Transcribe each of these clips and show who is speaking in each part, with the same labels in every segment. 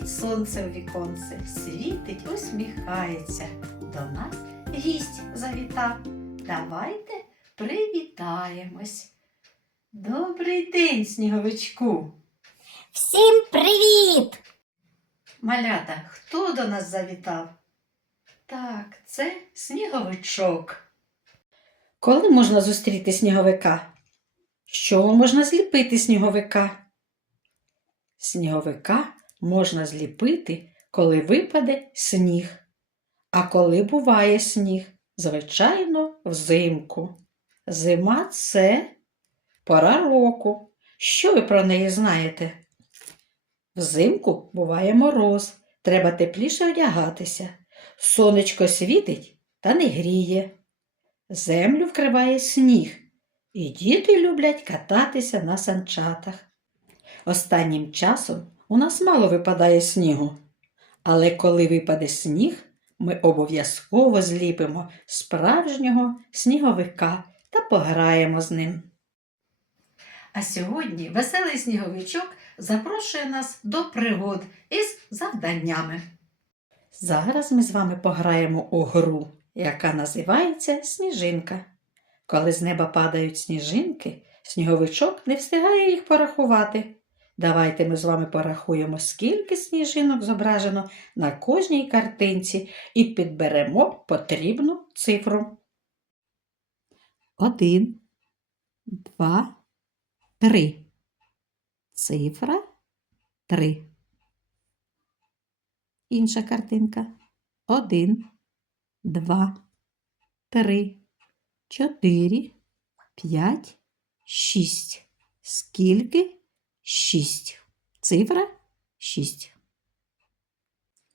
Speaker 1: Світить сонце у віконце, світить, усміхається. До нас гість завітав. Давайте привітаємось. Добрий день, сніговичку.
Speaker 2: Всім привіт!
Speaker 1: Малята, хто до нас завітав? Так, це сніговичок. Коли можна зустріти сніговика? Що можна зліпити сніговика? Сніговика можна зліпити, коли випаде сніг. А коли буває сніг? Звичайно, взимку. Зима це пора року. Що ви про неї знаєте? Взимку буває мороз, треба тепліше одягатися. Сонечко світить та не гріє. Землю вкриває сніг, і діти люблять кататися на санчатах. Останнім часом у нас мало випадає снігу, але коли випаде сніг, ми обов'язково зліпимо справжнього сніговика та пограємо з ним. А сьогодні веселий сніговичок запрошує нас до пригод із завданнями. Зараз ми з вами пограємо у гру, яка називається Сніжинка. Коли з неба падають сніжинки, сніговичок не встигає їх порахувати. Давайте ми з вами порахуємо, скільки сніжинок зображено на кожній картинці і підберемо потрібну цифру. Один, два, три. Цифра три. Інша картинка. Один, два, три, чотири, п'ять, шість. Скільки? Шість. Цифра шість.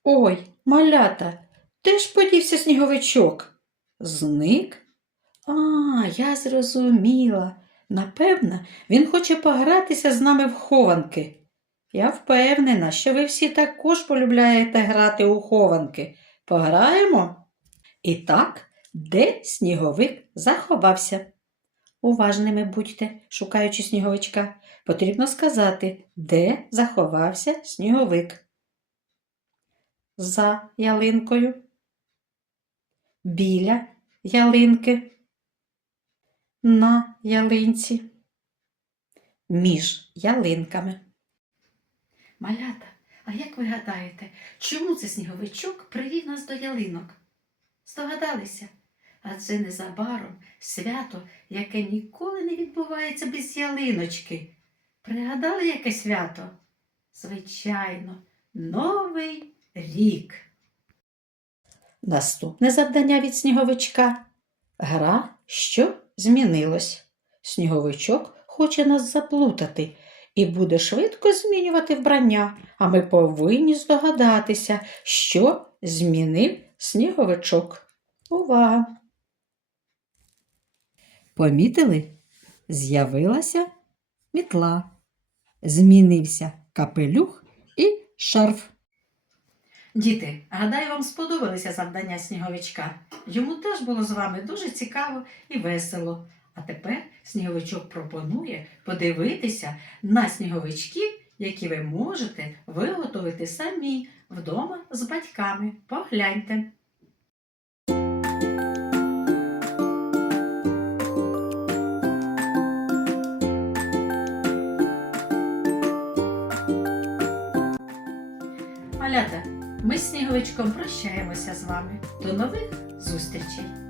Speaker 1: Ой, малята, де ж подівся сніговичок? Зник? А, я зрозуміла. Напевно, він хоче погратися з нами в хованки. Я впевнена, що ви всі також полюбляєте грати у хованки. Пограємо? І так, де сніговик заховався? Уважними будьте, шукаючи сніговичка. Потрібно сказати, де заховався сніговик. За ялинкою. Біля ялинки. На ялинці. Між ялинками. Малята, а як ви гадаєте, чому це сніговичок привів нас до ялинок? Здогадалися? А це незабаром свято, яке ніколи не відбувається без ялиночки. Пригадали яке свято? Звичайно, Новий рік. Наступне завдання від сніговичка. Гра, що змінилось. Сніговичок хоче нас заплутати і буде швидко змінювати вбрання, а ми повинні здогадатися, що змінив сніговичок. Увага! Помітили? З'явилася мітла. Змінився капелюх і шарф. Діти, гадаю, вам сподобалися завдання сніговичка. Йому теж було з вами дуже цікаво і весело. А тепер сніговичок пропонує подивитися на сніговичків, які ви можете виготовити самі вдома з батьками. Погляньте. Малята, ми з сніговичком прощаємося з вами. До нових зустрічей!